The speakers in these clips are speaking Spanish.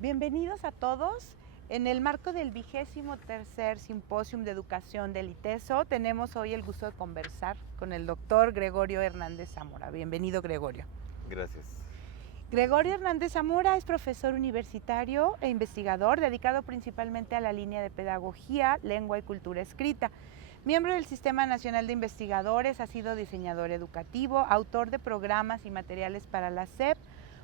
Bienvenidos a todos. En el marco del 23º Simposium de Educación del ITESO, tenemos hoy el gusto de conversar con el doctor Gregorio Hernández Zamora. Bienvenido, Gregorio. Gracias. Gregorio Hernández Zamora es profesor universitario e investigador dedicado principalmente a la línea de pedagogía, lengua y cultura escrita. Miembro del Sistema Nacional de Investigadores, ha sido diseñador educativo, autor de programas y materiales para la SEP,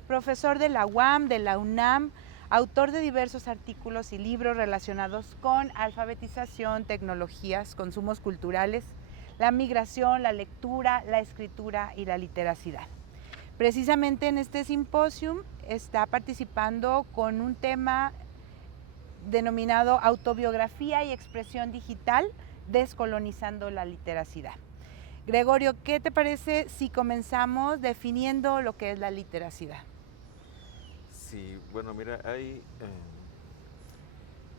profesor de la UAM, de la UNAM, autor de diversos artículos y libros relacionados con alfabetización, tecnologías, consumos culturales, la migración, la lectura, la escritura y la literacidad. Precisamente en este simposium está participando con un tema denominado Autobiografía y expresión digital, descolonizando la literacidad. Gregorio, ¿qué te parece si comenzamos definiendo lo que es la literacidad? Sí, bueno, mira, hay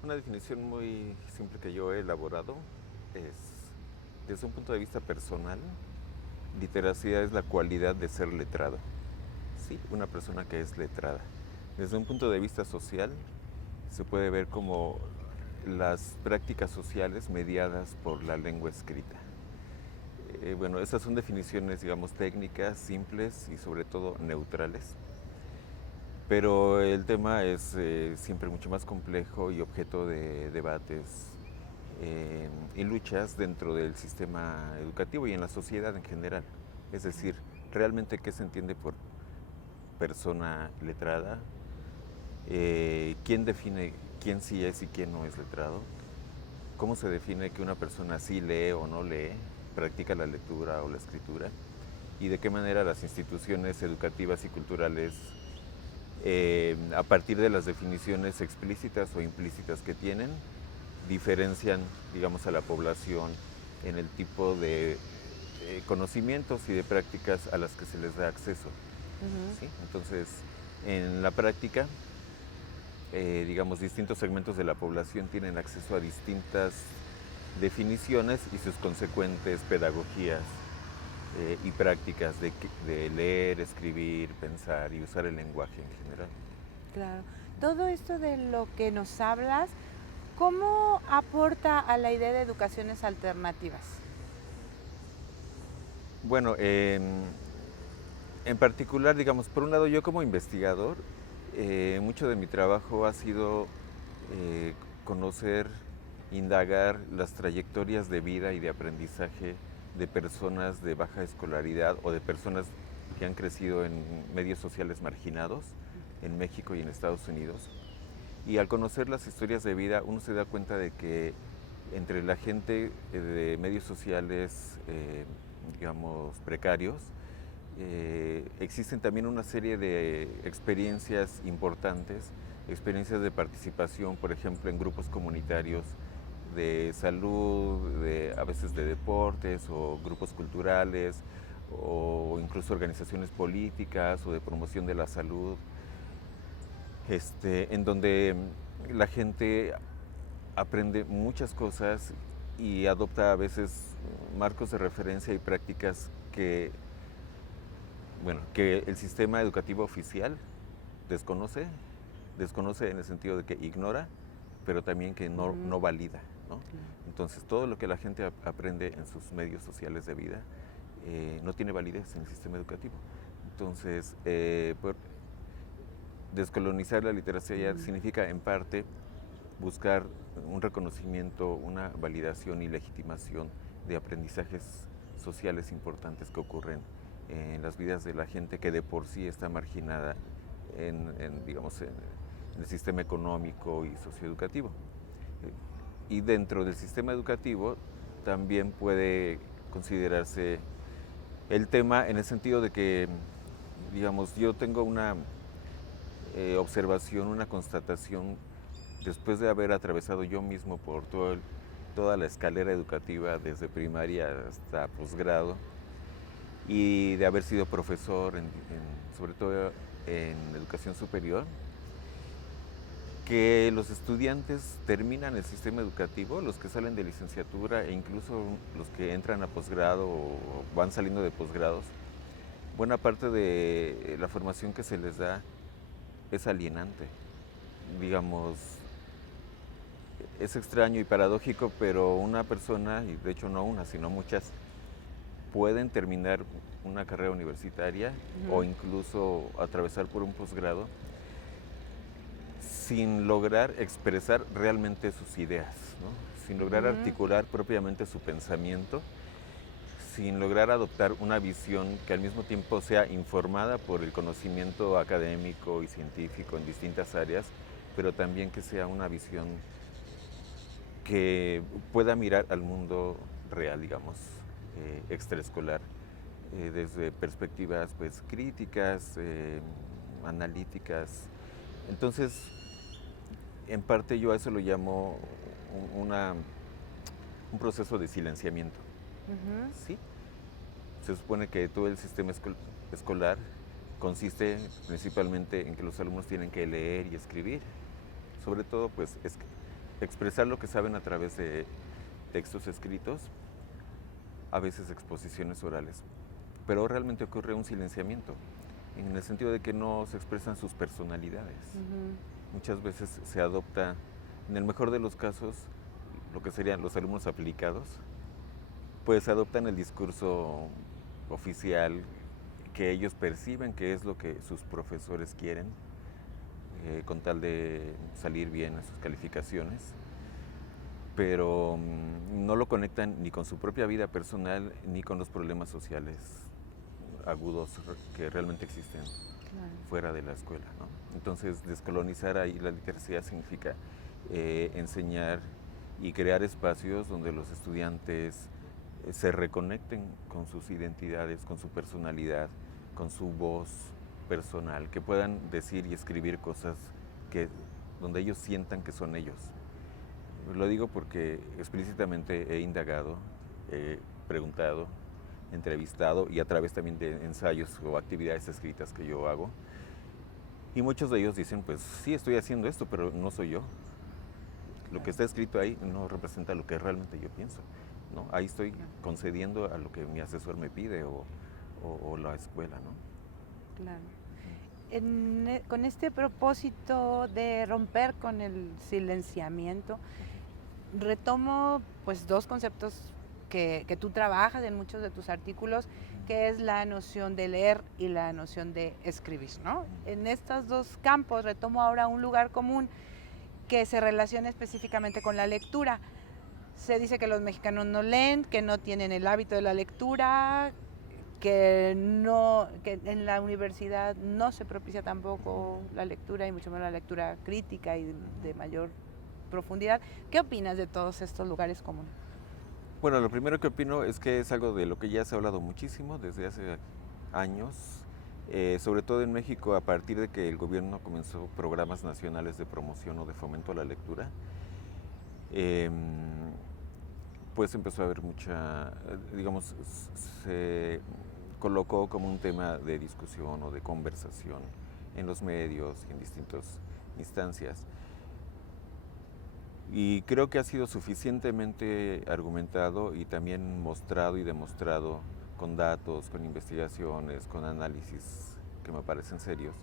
una definición muy simple que yo he elaborado. Es, desde un punto de vista personal, literacidad es la cualidad de ser letrado. Sí, una persona que es letrada. Desde un punto de vista social, se puede ver como las prácticas sociales mediadas por la lengua escrita. Bueno, esas son definiciones, digamos, técnicas, simples y sobre todo neutrales. Pero el tema es siempre mucho más complejo y objeto de debates y luchas dentro del sistema educativo y en la sociedad en general. Es decir, realmente qué se entiende por persona letrada, quién define quién sí es y quién no es letrado, cómo se define que una persona sí lee o no lee, practica la lectura o la escritura, y de qué manera las instituciones educativas y culturales, a partir de las definiciones explícitas o implícitas que tienen, diferencian, digamos, a la población en el tipo de conocimientos y de prácticas a las que se les da acceso. ¿Sí? Entonces, en la práctica, digamos, distintos segmentos de la población tienen acceso a distintas definiciones y sus consecuentes pedagogías y prácticas de leer, escribir, pensar y usar el lenguaje en general. Claro. Todo esto de lo que nos hablas, ¿cómo aporta a la idea de educaciones alternativas? Bueno, en particular, digamos, por un lado yo como investigador, mucho de mi trabajo ha sido eh, conocer, indagar las trayectorias de vida y de aprendizaje de personas de baja escolaridad o de personas que han crecido en medios sociales marginados en México y en Estados Unidos. Y al conocer las historias de vida, uno se da cuenta de que entre la gente de medios sociales, digamos, precarios, existen también una serie de experiencias importantes, experiencias de participación, por ejemplo, en grupos comunitarios de salud, a veces de deportes o grupos culturales o incluso organizaciones políticas o de promoción de la salud, en donde la gente aprende muchas cosas y adopta a veces marcos de referencia y prácticas que, bueno, que el sistema educativo oficial desconoce, desconoce en el sentido de que ignora, pero también que no valida, ¿no? Entonces, todo lo que la gente aprende en sus medios sociales de vida no tiene validez en el sistema educativo. Entonces, descolonizar la literacia significa, en parte, buscar un reconocimiento, una validación y legitimación de aprendizajes sociales importantes que ocurren en las vidas de la gente que de por sí está marginada digamos, en el sistema económico y socioeducativo. Y dentro del sistema educativo también puede considerarse el tema en el sentido de que, digamos, yo tengo una observación, una constatación después de haber atravesado yo mismo por toda la escalera educativa desde primaria hasta posgrado y de haber sido profesor, sobre todo en educación superior, que los estudiantes terminan el sistema educativo, los que salen de licenciatura e incluso los que entran a posgrado o van saliendo de posgrados, buena parte de la formación que se les da es alienante. digamos, es extraño y paradójico, pero una persona, y de hecho no una, sino muchas, pueden terminar una carrera universitaria o incluso atravesar por un posgrado sin lograr expresar realmente sus ideas, ¿no? Sin lograr articular propiamente su pensamiento, sin lograr adoptar una visión que al mismo tiempo sea informada por el conocimiento académico y científico en distintas áreas, pero también que sea una visión que pueda mirar al mundo real, digamos, extraescolar, desde perspectivas pues, críticas, analíticas. Entonces, en parte yo a eso lo llamo un proceso de silenciamiento. ¿Sí? Se supone que todo el sistema escolar consiste principalmente en que los alumnos tienen que leer y escribir. Sobre todo, pues, expresar lo que saben a través de textos escritos, a veces exposiciones orales. Pero realmente ocurre un silenciamiento, en el sentido de que no se expresan sus personalidades. Muchas veces se adopta, en el mejor de los casos, lo que serían los alumnos aplicados, pues adoptan el discurso oficial que ellos perciben que es lo que sus profesores quieren, con tal de salir bien en sus calificaciones, pero no lo conectan ni con su propia vida personal ni con los problemas sociales agudos que realmente existen fuera de la escuela, ¿no? Entonces, descolonizar ahí la literacia significa enseñar y crear espacios donde los estudiantes se reconecten con sus identidades, con su personalidad, con su voz personal, que puedan decir y escribir cosas donde ellos sientan que son ellos. Lo digo porque explícitamente he indagado, he preguntado, entrevistado y a través también de ensayos o actividades escritas que yo hago. Y muchos de ellos dicen, pues sí, estoy haciendo esto, pero no soy yo. Lo que está escrito ahí no representa lo que realmente yo pienso, ¿no? Ahí estoy concediendo a lo que mi asesor me pide o la escuela, ¿no? Claro. Con este propósito de romper con el silenciamiento, retomo pues dos conceptos que tú trabajas en muchos de tus artículos, que es la noción de leer y la noción de escribir, ¿no? En estos dos campos retomo ahora un lugar común que se relaciona específicamente con la lectura. Se dice que los mexicanos no leen, que no tienen el hábito de la lectura, que en la universidad no se propicia tampoco la lectura y mucho menos la lectura crítica y de mayor profundidad. ¿Qué opinas de todos estos lugares comunes? Bueno, lo primero que opino es que es algo de lo que ya se ha hablado muchísimo desde hace años, sobre todo en México, a partir de que el gobierno comenzó programas nacionales de promoción o de fomento a la lectura, pues empezó a haber mucha, digamos, se colocó como un tema de discusión o de conversación en los medios y en distintas instancias. Y creo que ha sido suficientemente argumentado y también mostrado y demostrado con datos, con investigaciones, con análisis que me parecen serios.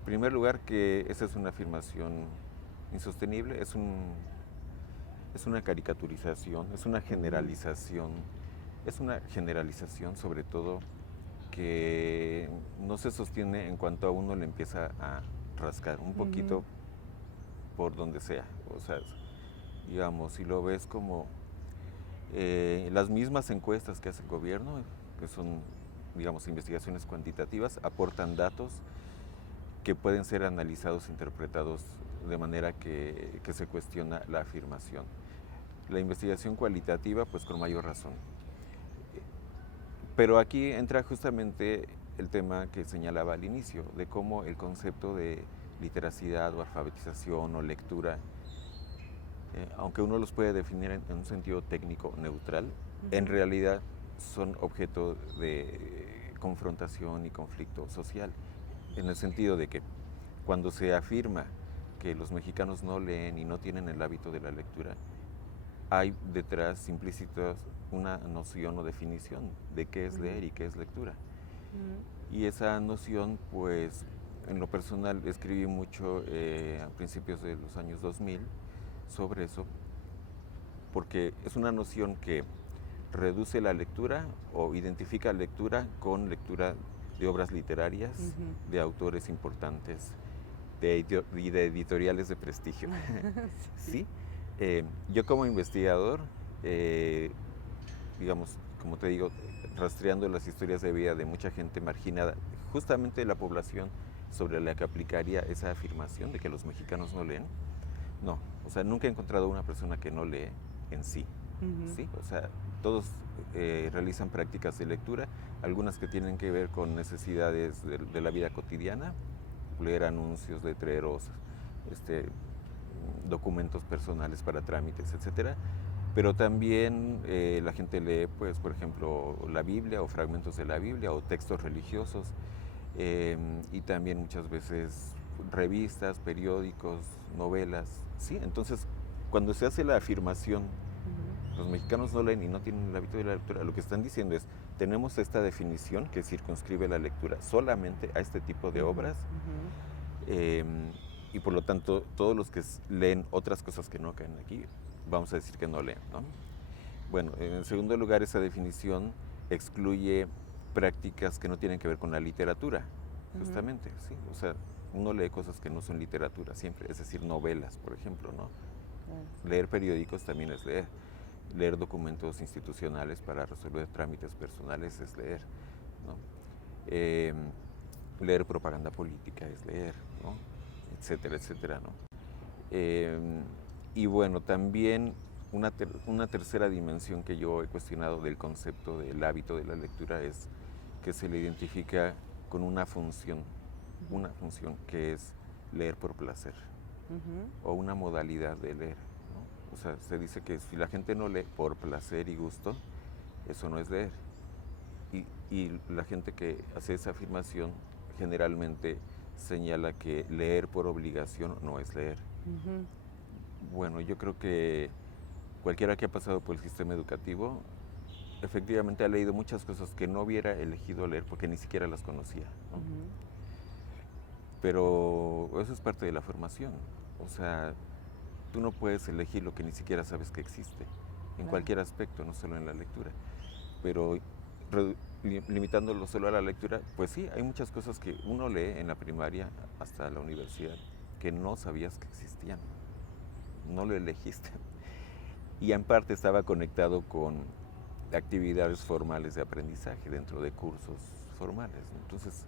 En primer lugar, que esa es una afirmación insostenible, es una caricaturización, es una generalización sobre todo que no se sostiene en cuanto a uno le empieza a rascar un poquito por donde sea. O sea, digamos, si lo ves como las mismas encuestas que hace el gobierno, que son, digamos, investigaciones cuantitativas, aportan datos que pueden ser analizados, interpretados de manera que se cuestiona la afirmación. La investigación cualitativa, pues con mayor razón. Pero aquí entra justamente el tema que señalaba al inicio, de cómo el concepto de literacidad o alfabetización o lectura, aunque uno los puede definir en un sentido técnico neutral, en realidad son objeto de confrontación y conflicto social, en el sentido de que cuando se afirma que los mexicanos no leen y no tienen el hábito de la lectura, hay detrás implícitas una noción o definición de qué es leer y qué es lectura. Y esa noción pues en lo personal escribí mucho a principios de los años 2000 sobre eso, porque es una noción que reduce la lectura o identifica lectura con lectura de obras literarias, de autores importantes y de editoriales de prestigio. ¿Sí? Yo como investigador, digamos, como te digo, rastreando las historias de vida de mucha gente marginada, justamente de la población sobre la que aplicaría esa afirmación de que los mexicanos no leen, no, o sea, nunca he encontrado una persona que no lee en sí, ¿sí? O sea, todos realizan prácticas de lectura, algunas que tienen que ver con necesidades de la vida cotidiana, leer anuncios, letreros, documentos personales para trámites, etcétera. Pero también la gente lee, pues, por ejemplo, la Biblia o fragmentos de la Biblia o textos religiosos, y también muchas veces revistas, periódicos, novelas, ¿sí? Entonces, cuando se hace la afirmación, los mexicanos no leen y no tienen el hábito de la lectura, lo que están diciendo es, tenemos esta definición que circunscribe la lectura solamente a este tipo de obras, y por lo tanto, todos los que leen otras cosas que no caen aquí, vamos a decir que no leen, ¿no? Bueno, en segundo lugar, esa definición excluye prácticas que no tienen que ver con la literatura, justamente, ¿sí? O sea, uno lee cosas que no son literatura siempre, es decir, novelas, por ejemplo, ¿no? Leer periódicos también es leer. Leer documentos institucionales para resolver trámites personales es leer, ¿no? Leer propaganda política es leer, ¿no? Etcétera, etcétera, ¿no? Y bueno, también una tercera dimensión que yo he cuestionado del concepto del hábito de la lectura es que se le identifica con una función que es leer por placer, o una modalidad de leer, ¿no? O sea, se dice que si la gente no lee por placer y gusto, eso no es leer. Y la gente que hace esa afirmación generalmente señala que leer por obligación no es leer. Bueno, yo creo que cualquiera que ha pasado por el sistema educativo efectivamente ha leído muchas cosas que no hubiera elegido leer porque ni siquiera las conocía, ¿no? Pero eso es parte de la formación. O sea, tú no puedes elegir lo que ni siquiera sabes que existe, en cualquier aspecto, no solo en la lectura. Pero limitándolo solo a la lectura, pues sí, hay muchas cosas que uno lee en la primaria hasta la universidad que no sabías que existían, no lo elegiste. Y en parte estaba conectado con actividades formales de aprendizaje dentro de cursos formales. Entonces,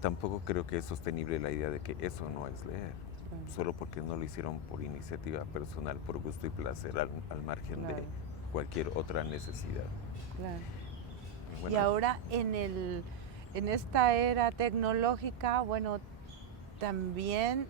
tampoco creo que es sostenible la idea de que eso no es leer, solo porque no lo hicieron por iniciativa personal, por gusto y placer, al margen de cualquier otra necesidad. Bueno. Y ahora en esta era tecnológica, bueno, también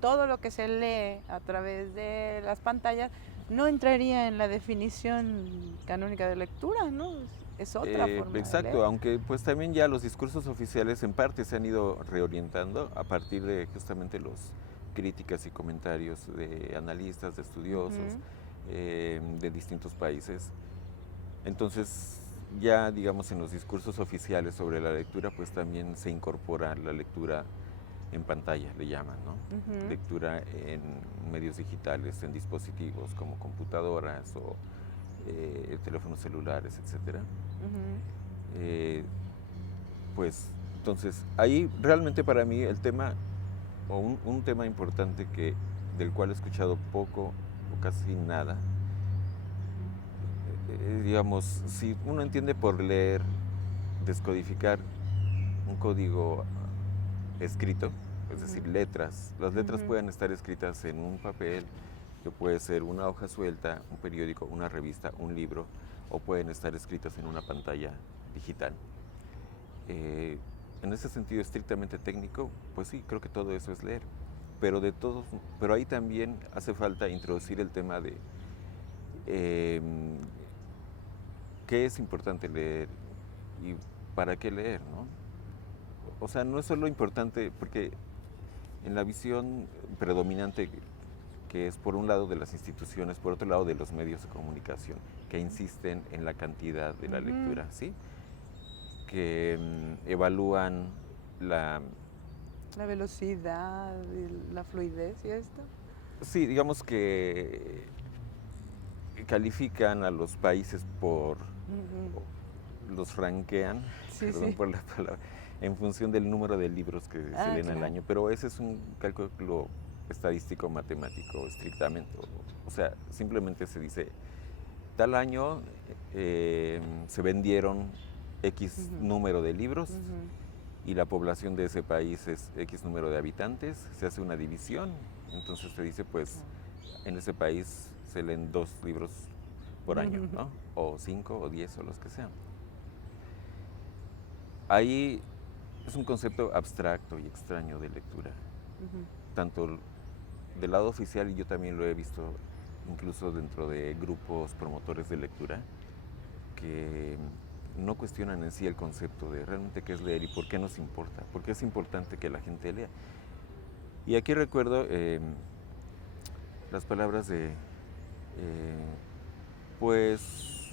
todo lo que se lee a través de las pantallas no entraría en la definición canónica de lectura, ¿no? Es otra forma exacto, de leer. Aunque pues también ya los discursos oficiales en parte se han ido reorientando a partir de justamente los críticas y comentarios de analistas, de estudiosos, de distintos países. Entonces, ya digamos en los discursos oficiales sobre la lectura, pues también se incorpora la lectura en pantalla, le llaman, ¿no? Lectura en medios digitales, en dispositivos como computadoras o teléfonos celulares, etcétera. Pues entonces, ahí realmente para mí el tema, o un tema importante del cual he escuchado poco o casi nada, digamos, si uno entiende por leer, descodificar un código escrito, es decir, letras. Las letras pueden estar escritas en un papel, que puede ser una hoja suelta, un periódico, una revista, un libro, o pueden estar escritas en una pantalla digital. En ese sentido estrictamente técnico, pues sí, creo que todo eso es leer. Pero ahí también hace falta introducir el tema de qué es importante leer y para qué leer, ¿no? O sea, no es solo importante, porque en la visión predominante que es por un lado de las instituciones, por otro lado de los medios de comunicación, que insisten en la cantidad de la lectura, ¿sí? Que evalúan la, La velocidad, y la fluidez y esto. sí, digamos que califican a los países por, los ranquean, Sí, perdón sí. por la palabra, en función del número de libros que se leen al Claro. año, pero ese es un cálculo estadístico matemático estrictamente, o sea, simplemente se dice, tal año se vendieron X número de libros y la población de ese país es X número de habitantes, se hace una división, entonces se dice, pues, en ese país se leen 2 libros por año, ¿no? O 5 o 10 o los que sean. Ahí es un concepto abstracto y extraño de lectura, tanto del lado oficial, y yo también lo he visto incluso dentro de grupos promotores de lectura, que no cuestionan en sí el concepto de realmente qué es leer y por qué nos importa, por qué es importante que la gente lea. Y aquí recuerdo las palabras de, pues,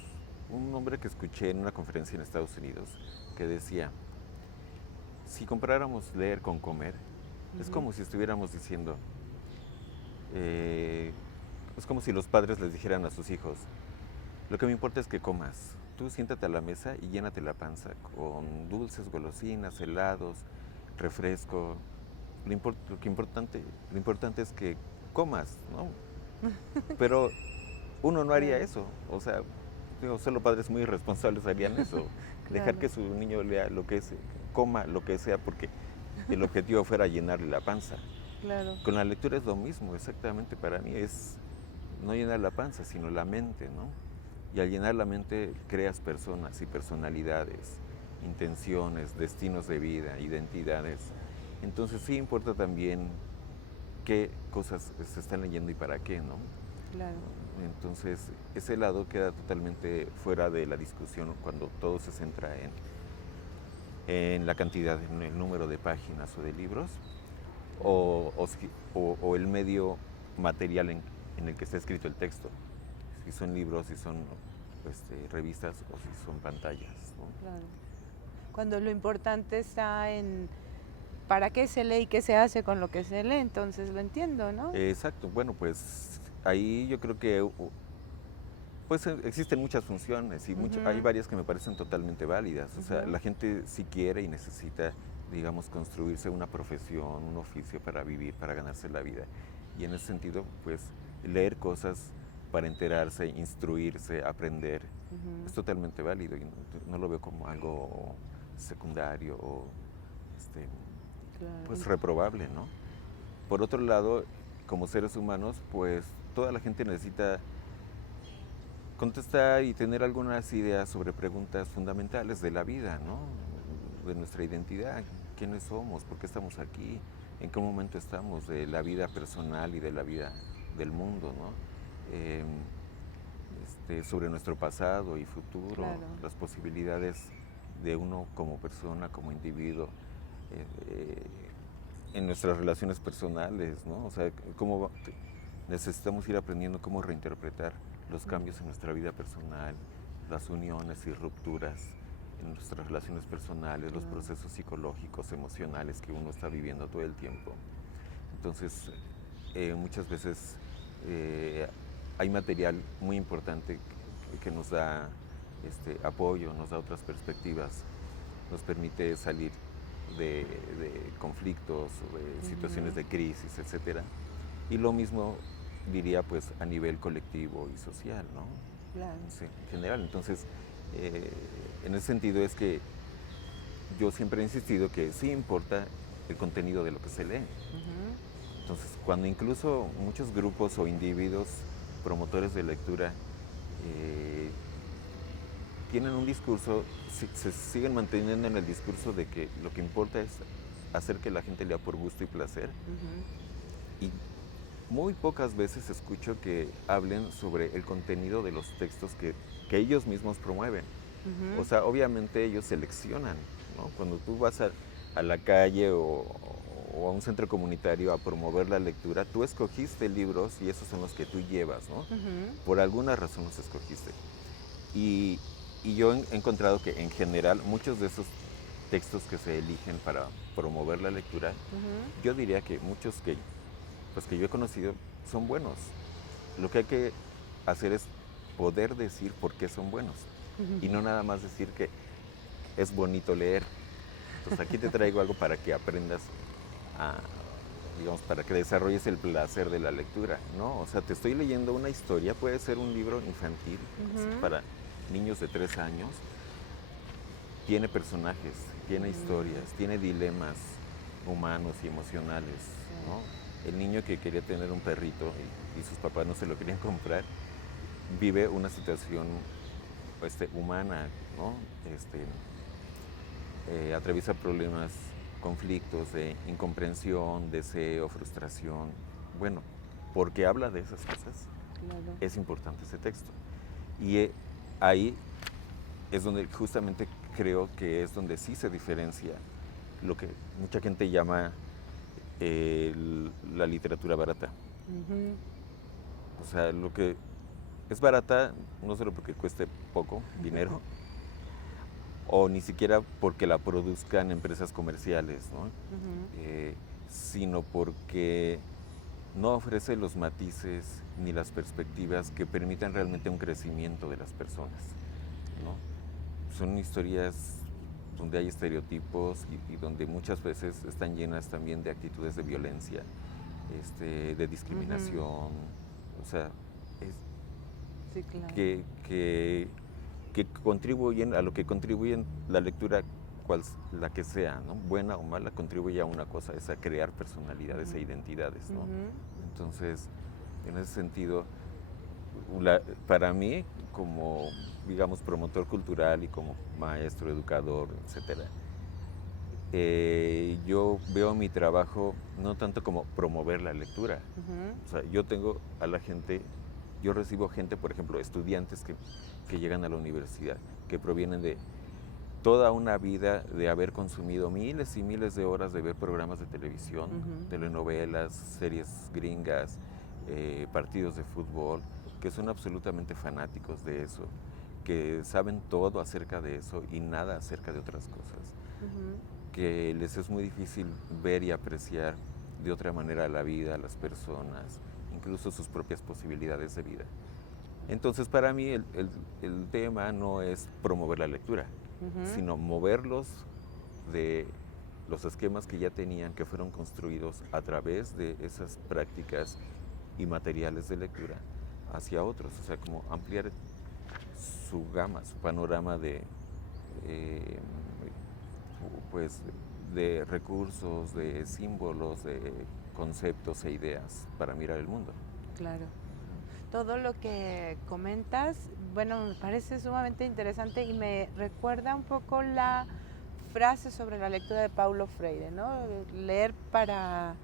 un hombre que escuché en una conferencia en Estados Unidos que decía, si comparáramos leer con comer, es como si estuviéramos diciendo, es como si los padres les dijeran a sus hijos, lo que me importa es que comas, tú siéntate a la mesa y llénate la panza con dulces, golosinas, helados, refresco, lo importante es que comas, ¿no? Pero uno no haría eso, o sea, digo, solo padres muy irresponsables harían eso, dejar que su niño lea lo que es, coma lo que sea, porque el objetivo fuera llenarle la panza. Claro. Con la lectura es lo mismo, exactamente, para mí es no llenar la panza, sino la mente, ¿no? Y al llenar la mente creas personas y personalidades, intenciones, destinos de vida, identidades. Entonces sí importa también qué cosas se están leyendo y para qué, ¿no? Claro. Entonces ese lado queda totalmente fuera de la discusión cuando todo se centra en la cantidad, en el número de páginas o de libros, o el medio material en el que está escrito el texto, si son libros, si son revistas o si son pantallas, ¿no? Claro. Cuando lo importante está en para qué se lee y qué se hace con lo que se lee, entonces lo entiendo, ¿no? Exacto, bueno, pues ahí yo creo que pues existen muchas funciones y hay varias que me parecen totalmente válidas. O sea, la gente sí quiere y necesita, digamos, construirse una profesión, un oficio para vivir, para ganarse la vida. Y en ese sentido, pues leer cosas para enterarse, instruirse, aprender, es totalmente válido y no lo veo como algo secundario o pues reprobable, ¿no? Por otro lado, como seres humanos, pues toda la gente necesita contestar y tener algunas ideas sobre preguntas fundamentales de la vida, ¿no? De nuestra identidad, quiénes somos, por qué estamos aquí, en qué momento estamos de la vida personal y de la vida del mundo, ¿no? Sobre nuestro pasado y futuro, las posibilidades de uno como persona, como individuo, en nuestras relaciones personales, ¿no? O sea, cómo necesitamos ir aprendiendo cómo reinterpretar los cambios en nuestra vida personal, las uniones y rupturas en nuestras relaciones personales, los procesos psicológicos, emocionales que uno está viviendo todo el tiempo. Entonces, muchas veces hay material muy importante que nos da apoyo, nos da otras perspectivas, nos permite salir de conflictos, de situaciones de crisis, etcétera. Y lo mismo diría pues a nivel colectivo y social, ¿no? Claro. Sí, en general. Entonces, en ese sentido es que yo siempre he insistido que sí importa el contenido de lo que se lee. Entonces, cuando incluso muchos grupos o individuos promotores de lectura tienen un discurso, se siguen manteniendo en el discurso de que lo que importa es hacer que la gente lea por gusto y placer. Y muy pocas veces escucho que hablen sobre el contenido de los textos que ellos mismos promueven. O sea, obviamente ellos seleccionan, ¿no? Cuando tú vas a la calle o a un centro comunitario a promover la lectura, tú escogiste libros y esos son los que tú llevas, ¿no? Por alguna razón los escogiste. Y yo he encontrado que en general muchos de esos textos que se eligen para promover la lectura, yo diría que muchos que yo he conocido son buenos. Lo que hay que hacer es poder decir por qué son buenos y no nada más decir que es bonito leer. Entonces aquí te traigo algo para que aprendas digamos, para que desarrolles el placer de la lectura, ¿no? O sea, te estoy leyendo una historia, puede ser un libro infantil para niños de 3 años, tiene personajes, tiene historias, tiene dilemas humanos y emocionales, ¿no? El niño que quería tener un perrito y sus papás no se lo querían comprar, vive una situación humana, ¿no? Atraviesa problemas, conflictos de incomprensión, deseo, frustración. Bueno, porque habla de esas cosas, es importante ese texto. Y ahí es donde justamente creo que es donde sí se diferencia lo que mucha gente llama la literatura barata. O sea, lo que es barata no solo porque cueste poco dinero, o ni siquiera porque la produzcan empresas comerciales, ¿no? Sino porque no ofrece los matices ni las perspectivas que permitan realmente un crecimiento de las personas, ¿no? Son historias donde hay estereotipos y donde muchas veces están llenas también de actitudes de violencia, de discriminación, o sea, sí, claro. que contribuyen a lo que contribuyen la lectura, la que sea, ¿no? Buena o mala, contribuye a una cosa, es a crear personalidades e identidades, ¿no? Entonces, en ese sentido, para mí, como, digamos, promotor cultural y como maestro, educador, etcétera, yo veo mi trabajo no tanto como promover la lectura. O sea, yo recibo gente, por ejemplo, estudiantes que llegan a la universidad, que provienen de toda una vida de haber consumido miles y miles de horas de ver programas de televisión, telenovelas, series gringas, partidos de fútbol, que son absolutamente fanáticos de eso, que saben todo acerca de eso y nada acerca de otras cosas, que les es muy difícil ver y apreciar de otra manera la vida, las personas, incluso sus propias posibilidades de vida. Entonces, para mí el tema no es promover la lectura, sino moverlos de los esquemas que ya tenían, que fueron construidos a través de esas prácticas y materiales de lectura, hacia otros. O sea, como ampliar su gama, su panorama pues, de recursos, de símbolos, de conceptos e ideas para mirar el mundo. Claro. Todo lo que comentas, bueno, me parece sumamente interesante y me recuerda un poco la frase sobre la lectura de Paulo Freire, ¿no? Leer para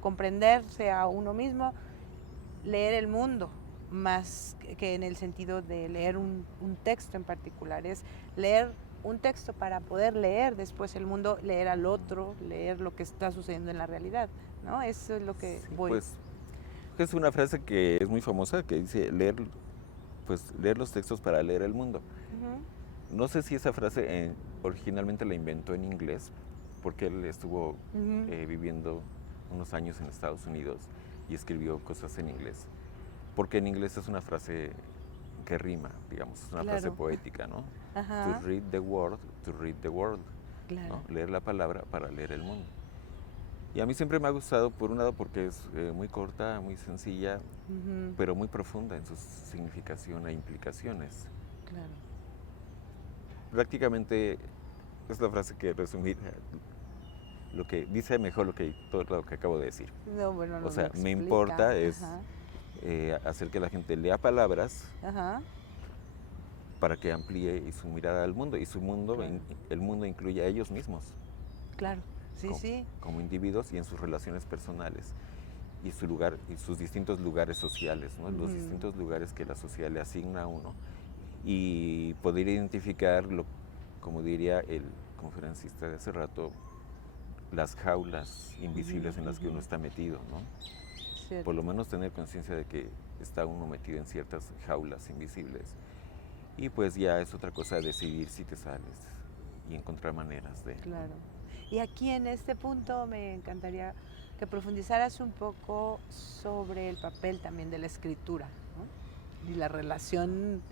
comprenderse a uno mismo, leer el mundo, más que en el sentido de leer un texto en particular, es leer un texto para poder leer después el mundo, leer al otro, leer lo que está sucediendo en la realidad, ¿no? Eso es lo que voy. Pues es una frase que es muy famosa, que dice leer los textos para leer el mundo. No sé si esa frase originalmente la inventó en inglés, porque él estuvo viviendo unos años en Estados Unidos y escribió cosas en inglés. Porque en inglés es una frase que rima, digamos, es una frase poética, ¿no? To read the word, to read the world. Claro. ¿No? Leer la palabra para leer el mundo. Y a mí siempre me ha gustado, por un lado, porque es muy corta, muy sencilla, pero muy profunda en su significación e implicaciones. Claro. Prácticamente es la frase que resumir lo que dice mejor todo lo que acabo de decir. No, bueno, no o sea, me me importa es Ajá. Hacer que la gente lea palabras Ajá. para que amplíe su mirada al mundo. Y su mundo, Claro. el mundo incluye a ellos mismos. Claro, sí, sí. Como individuos y en sus relaciones personales. Y su lugar, y sus distintos lugares sociales, ¿no? Los distintos lugares que la sociedad le asigna a uno. Y poder identificar, como diría el conferencista de hace rato, las jaulas invisibles en las que uno está metido, ¿no? Cierto. Por lo menos tener conciencia de que está uno metido en ciertas jaulas invisibles. Y pues ya es otra cosa decidir si te sales y encontrar maneras de... Claro. Y aquí en este punto me encantaría que profundizaras un poco sobre el papel también de la escritura, ¿no? Y la relación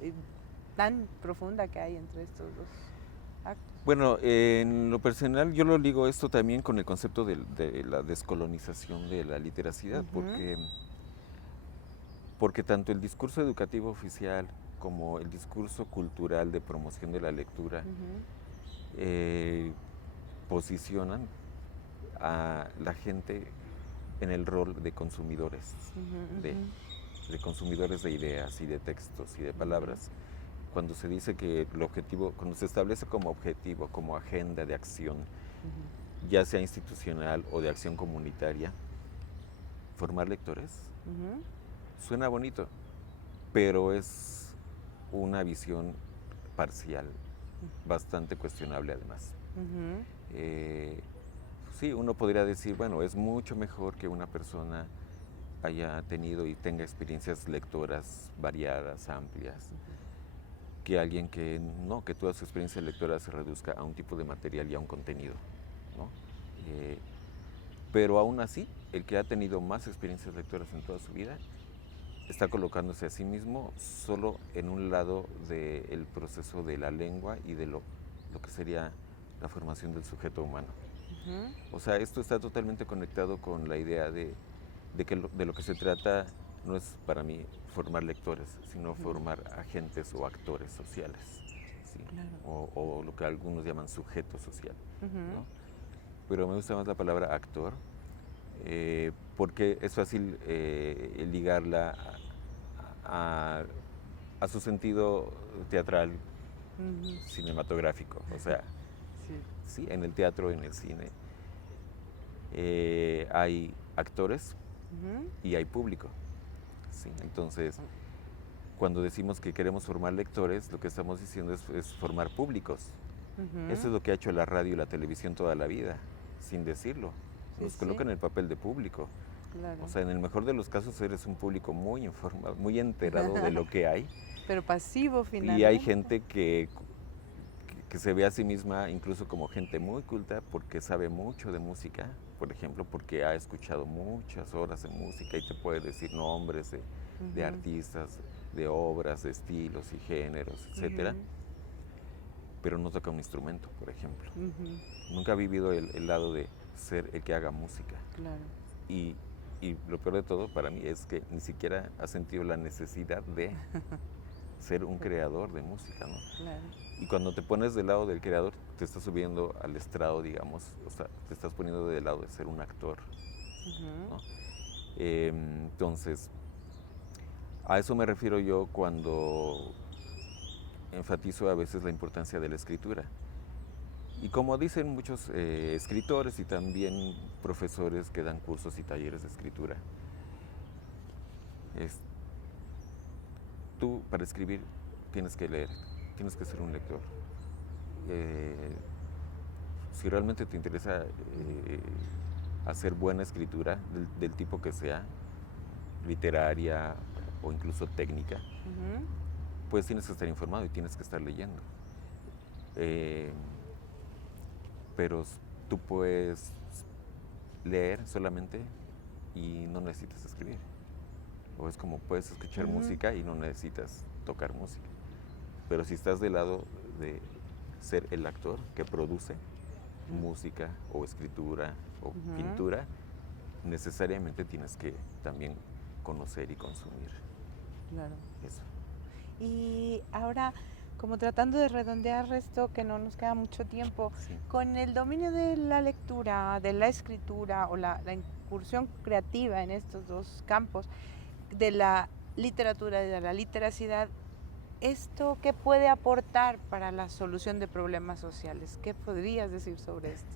tan profunda que hay entre estos dos actos. Bueno, en lo personal yo lo ligo esto también con el concepto de la descolonización de la literacidad, porque tanto el discurso educativo oficial como el discurso cultural de promoción de la lectura posicionan a la gente en el rol de consumidores, de consumidores de ideas y de textos y de palabras. Cuando se dice que el objetivo, cuando se establece como objetivo, como agenda de acción, ya sea institucional o de acción comunitaria, formar lectores, suena bonito, pero es una visión parcial, bastante cuestionable además. Sí, uno podría decir, bueno, es mucho mejor que una persona haya tenido y tenga experiencias lectoras variadas, amplias, que alguien que no, que toda su experiencia lectora se reduzca a un tipo de material y a un contenido, ¿no? Pero aún así, el que ha tenido más experiencias lectoras en toda su vida está colocándose a sí mismo solo en un lado del proceso de la lengua y de lo que sería la formación del sujeto humano. O sea, esto está totalmente conectado con la idea de lo que se trata no es para mí formar lectores, sino formar agentes o actores sociales, ¿sí? Claro. O lo que algunos llaman sujeto social, ¿no? Pero me gusta más la palabra actor, porque es fácil ligarla a su sentido teatral, cinematográfico, o sea, sí, en el teatro, en el cine, hay actores y hay público. Sí, entonces, cuando decimos que queremos formar lectores, lo que estamos diciendo es formar públicos. Eso es lo que ha hecho la radio y la televisión toda la vida, sin decirlo. Nos colocan en el papel de público. Claro. O sea, en el mejor de los casos eres un público muy informado, muy enterado de lo que hay. Pero pasivo finalmente. Y hay gente que se ve a sí misma incluso como gente muy culta porque sabe mucho de música, por ejemplo, porque ha escuchado muchas horas de música y te puede decir nombres de artistas, de obras, de estilos y géneros, etcétera, pero no toca un instrumento, por ejemplo. Nunca ha vivido el lado de ser el que haga música. Claro. Y lo peor de todo para mí es que ni siquiera ha sentido la necesidad de ser un creador de música, ¿no? Claro. Y cuando te pones del lado del creador, te estás subiendo al estrado, digamos, o sea, te estás poniendo del lado de ser un actor, ¿no? Entonces, a eso me refiero yo cuando enfatizo a veces la importancia de la escritura. Y como dicen muchos escritores y también profesores que dan cursos y talleres de escritura, tú para escribir tienes que leer, tienes que ser un lector. Si realmente te interesa hacer buena escritura, del tipo que sea, literaria o incluso técnica, pues tienes que estar informado y tienes que estar leyendo. Pero tú puedes leer solamente y no necesitas escribir. O es como puedes escuchar música y no necesitas tocar música. Pero si estás del lado de ser el actor que produce música o escritura o pintura, necesariamente tienes que también conocer y consumir. Claro. Eso. Y ahora, como tratando de redondear esto, que no nos queda mucho tiempo, con el dominio de la lectura, de la escritura o la incursión creativa en estos dos campos, de la literatura y de la literacidad, ¿esto qué puede aportar para la solución de problemas sociales? ¿Qué podrías decir sobre esto?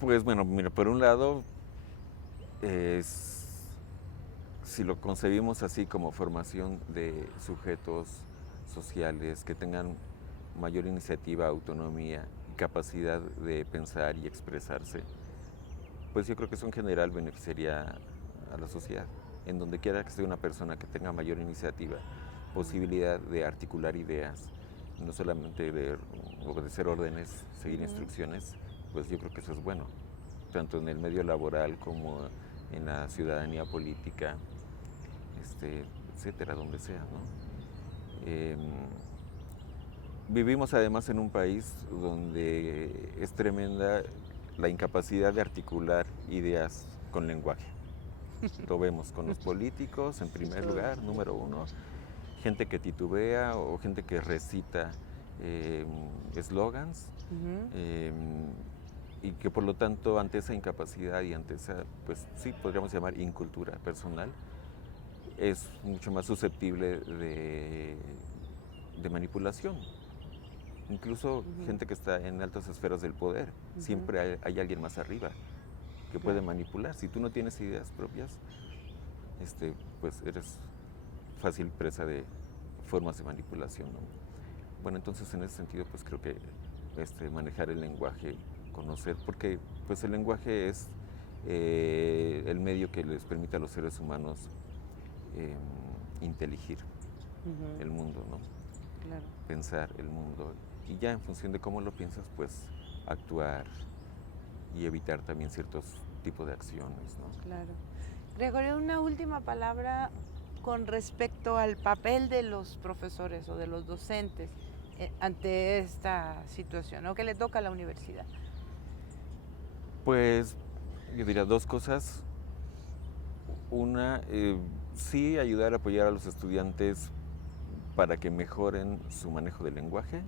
Pues bueno, mira, por un lado, si lo concebimos así como formación de sujetos sociales que tengan mayor iniciativa, autonomía y capacidad de pensar y expresarse, pues yo creo que eso en general beneficiaría a la sociedad. En donde quiera que esté una persona que tenga mayor iniciativa, posibilidad de articular ideas, no solamente de obedecer órdenes, seguir instrucciones, pues yo creo que eso es bueno, tanto en el medio laboral como en la ciudadanía política, etcétera, donde sea, ¿no? Vivimos además en un país donde es tremenda la incapacidad de articular ideas con lenguaje. Lo vemos con los políticos, en primer lugar, número uno, gente que titubea o gente que recita eslogans, y que por lo tanto ante esa incapacidad y ante esa, pues sí, podríamos llamar incultura personal, es mucho más susceptible de manipulación. Incluso gente que está en altas esferas del poder, siempre hay alguien más arriba que puede manipular. Si tú no tienes ideas propias, pues eres fácil presa de formas de manipulación, ¿no? Bueno, entonces en ese sentido, pues creo que manejar el lenguaje, conocer, porque pues el lenguaje es el medio que les permite a los seres humanos inteligir el mundo, ¿no? Claro. Pensar el mundo, y ya en función de cómo lo piensas, pues actuar y evitar también ciertos tipos de acciones, ¿no? Claro. Gregorio, una última palabra con respecto al papel de los profesores o de los docentes ante esta situación, ¿no? Que le toca a la universidad. Pues yo diría dos cosas. Una, sí ayudar a apoyar a los estudiantes para que mejoren su manejo del lenguaje,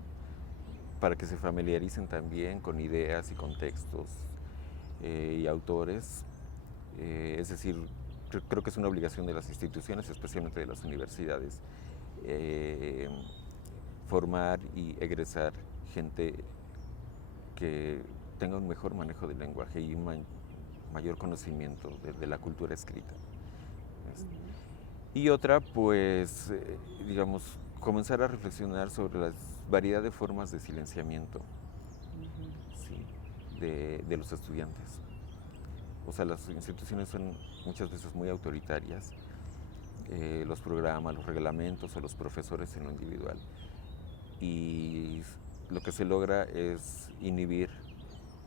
para que se familiaricen también con ideas y contextos y autores. Es decir, creo que es una obligación de las instituciones, especialmente de las universidades, formar y egresar gente que tenga un mejor manejo del lenguaje y un mayor conocimiento de la cultura escrita. Y otra, pues, digamos, comenzar a reflexionar sobre la variedad de formas de silenciamiento, ¿sí?, de los estudiantes. O sea, las instituciones son muchas veces muy autoritarias, los programas, los reglamentos o los profesores en lo individual. Y lo que se logra es inhibir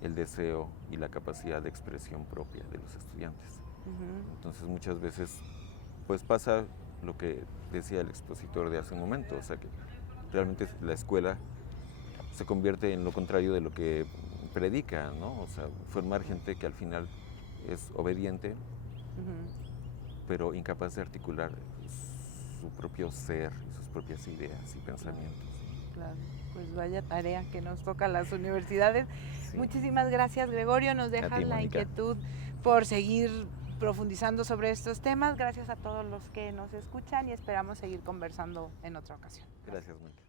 el deseo y la capacidad de expresión propia de los estudiantes. Entonces muchas veces pues pasa lo que decía el expositor de hace un momento, o sea que realmente la escuela se convierte en lo contrario de lo que predica, ¿no? O sea, formar gente que al final es obediente, pero incapaz de articular su propio ser y sus propias ideas y pensamientos. Claro, pues vaya tarea que nos toca a las universidades. Sí. Muchísimas gracias, Gregorio, nos dejas la inquietud por seguir profundizando sobre estos temas. Gracias a todos los que nos escuchan y esperamos seguir conversando en otra ocasión. Gracias, Mónica.